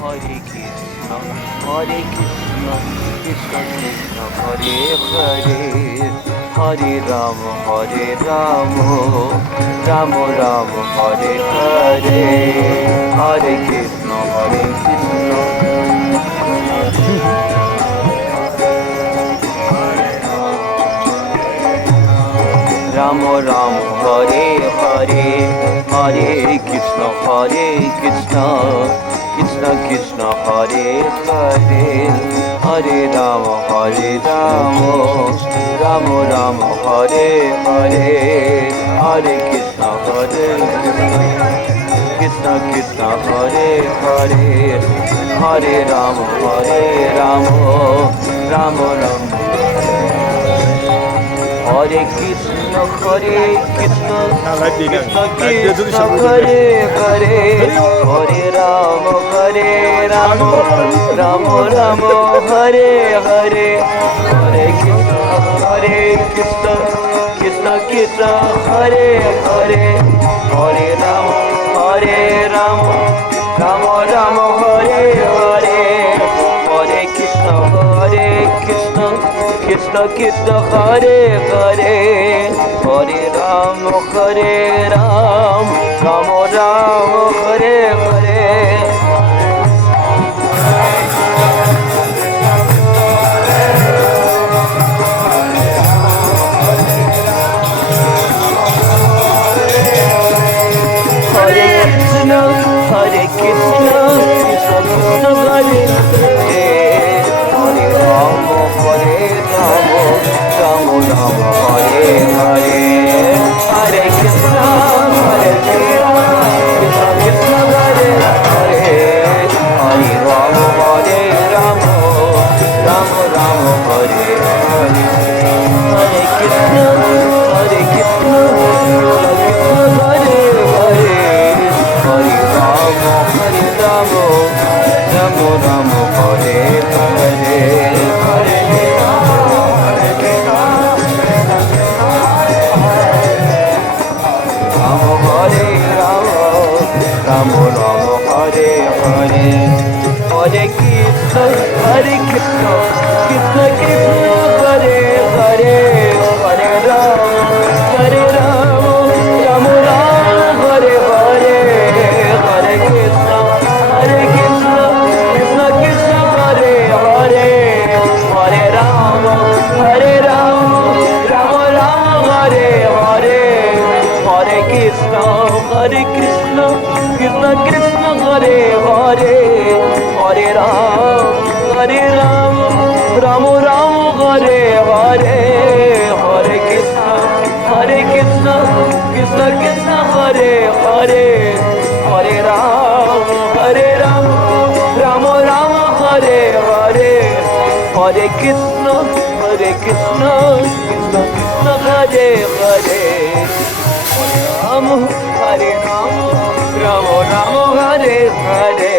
Hare Krishna, Hare Krishna, Krishna Krishna, Hare Hare, Hare Rama, Hare Rama, Rama Rama, Hare Hare, Hare Krishna, Hare Krishna. Ram Ram Hare Hare Hare Krishna Krishna Krishna Hare Hare Hare Rama Ram Ram Hare Hare Hare Krishna Krishna Krishna Hare Hare Hare Rama Ram Ram Hare Krishna Krishna Krishna Hare Hare Hare Rama Rama Rama Hare Hare Hare Krishna Krishna Krishna Hare Hare Hare Rama Rama Rama Hare Hare Hare Krishna Krishna Krishna Hare Hare Hare Ram Rama Rama Hare Hare Hare Krishna Krishna Krishna Hare Hare Hare Rama Rama Rama Hare Hare Hare Krishna Krishna Krishna Hare Hare Hare Rama Rama Rama Hare Hare Hare Krishna Krishna Krishna Hare Hare Hare Rama Rama Rama Hare Hare Hare Rama Rama Hare Hare Hare Krishna Krishna Krishna Hare Hare Hare Rama Rama Hare Hare Hare Krishna Krishna Krishna Hare Hare Hare Rama Rama Hare Hare Hare Krishna Krishna Krishna Hare Hare Hare Rama Rama Hare Hare Hare Krishna Krishna Krishna Hare Hare Hare Rama Rama Hare Hare Hare Krishna Krishna Krishna Hare Hare Hare Rama Rama Hare Hare